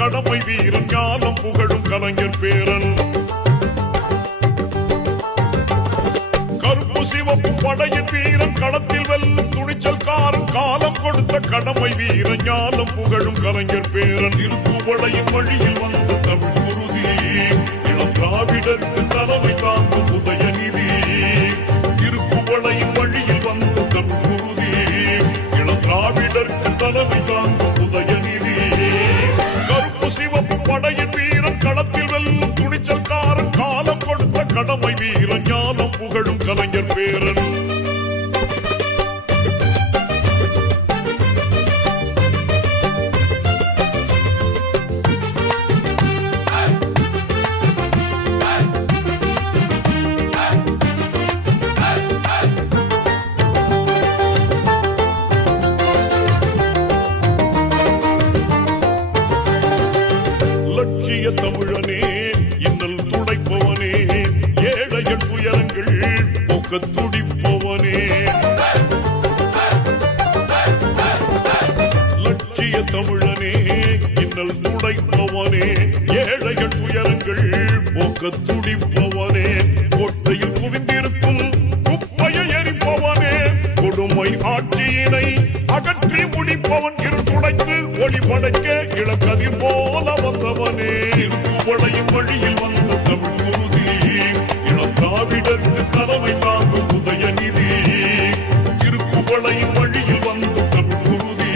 கடமை வீரன் ஞானம் புகழும் கலைஞர் பேரன். கருப்பு சிவப்பு படையின் வீரன் களத்தில் வெல்லும் துணிச்சல்காரன் காலம் கொடுத்த கடமை வீரன் ஞானம் புகழும் கலைஞர் பேரன். திருக்குவளையின் வழியில் வந்த தமிழ் குருதி இளம் திராவிடருக்கு தலைமை தாங்கும் உதயநிதி. திருக்குவளையின் வழியில் வந்த தமிழ் குருதி இளம் திராவிடருக்கு தலைமை தாங்கும் உதயநிதி. கருப்பு சிவப்பு படையின் வீரன் களத்தில் வெல்லும் துணிச்சல்காரன் காலம் கொடுத்த கடமை வீரன் ஞானம் புகழும் கலைஞர் பேரன். லட்சிய தமிழனே இன்னல் துடைப்பவனே ஏழைகள் துயரங்கள் போக்க துடிப்பவனே. லட்சிய தமிழனே இன்னல் துடைப்பவனே ஏழைகள் துயரங்கள் போக்க துடிப்பவனே. கோட்டையில் குவிந்திருக்கும் குப்பையை எரிப்பவனே கொடுமை ஆட்சியினை அகற்றி முடிப்பவன். இரு துடைத்து ஒளி படைக்க இளக்கதிர் போல வந்தவனே. திருக்குவளையின் வழியில் வந்த தமிழ் குருதி இளம் திராவிடருக்கு தலைமை தாங்கும் உதயநிதி. திருக்குவளையின் வழியில் வந்த தமிழ் குருதி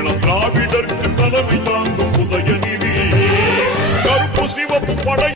இளம் திராவிடருக்கு தலைமை தாங்கும் உதயநிதி. கருப்பு சிவப்பு படை